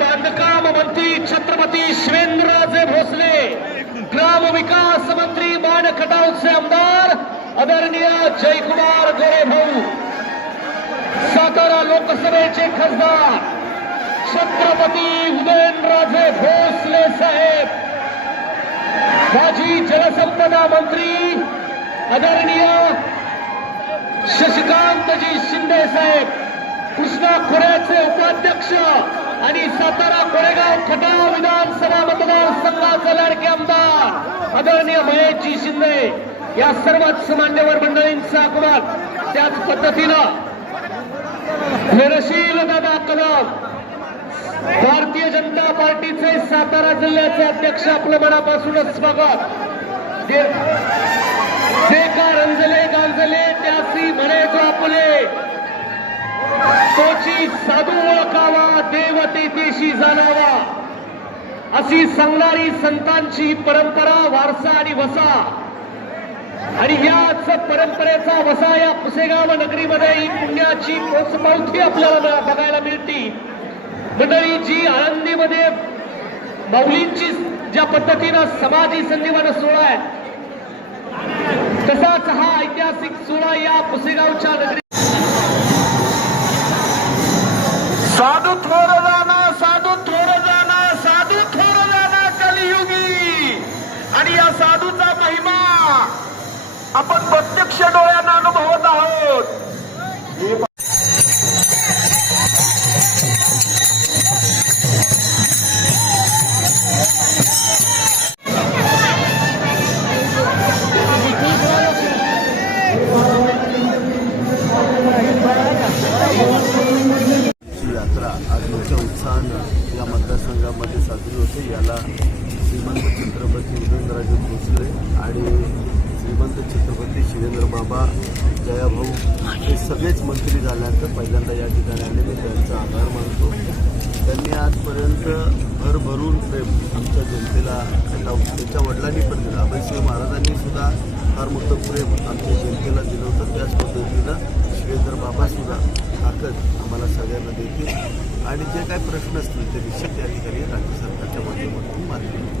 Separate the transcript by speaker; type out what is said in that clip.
Speaker 1: बांधकाम मंत्री छत्रपती शिवेंद्रराजे भोसले ग्राम विकास मंत्री बाण खटावचे आमदार आदरणीय जयकुमार गोरे भाऊ सातारा लोकसभेचे खासदार छत्रपती उदयनराजे भोसले साहेब माजी जलसंपदा मंत्री आदरणीय शशिकांतजी शिंदे साहेब कृष्णा खोऱ्याचे उपाध्यक्ष मतदारसंघाचे लाडके आमदार आदरणीय महेशजी शिंदे या सर्वच मान्यवर मंडळींचा आगमन त्याच पद्धतीनं धैर्यशील दादा कदम भारतीय जनता पार्टीचे सातारा जिल्ह्याचे अध्यक्ष आपलं मनापासूनच स्वागत. जे का रंजले गांजले त्यासी म्हणे जो आपले. तोची साधू ओळखावा देव तेथेशी जाणावा. अशी सांगणारी संतांची परंपरा वारसा आणि वसा. आणि याच परंपरेचा वसा या पुसेगाव नगरीमध्ये ही पुण्याची पोचपावती आपल्याला बघायला मिळते. मंडळी जी आळंदीमध्ये माऊलींची ज्या पद्धतीनं समाधी संजीवन सोहळा आहे तसाच हा ऐतिहासिक सोहळा या पुसेगावच्या नगरी साधूचा महिमा. आपण प्रत्यक्ष डोळ्यांना अनुभवत आहोत.
Speaker 2: उत्साहानं या मतदारसंघामध्ये साजरी होते. याला श्रीमंत छत्रपती उदयनराजे भोसले आणि श्रीमंत छत्रपती शिवेंद्र बाबा जयाभाऊ हे सगळेच मंत्री झाल्यानंतर पहिल्यांदा या ठिकाणी आले. मी त्यांचा आभार मानतो. त्यांनी आजपर्यंत भरभरून प्रेम आमच्या जनतेला त्यांच्या वडिलांनी पण दिलं. अभयसिंह महाराजांनी सुद्धा फार मोठं प्रेम आमच्या जनतेला दिलं होतं. त्याच पद्धतीनं शिवेंद्र बाबासुद्धा ताकद आम्हाला सगळ्यांना देतील. आणि जे काही प्रश्न असतील ते निश्चित या ठिकाणी राज्य सरकारच्या माध्यमातून मान्य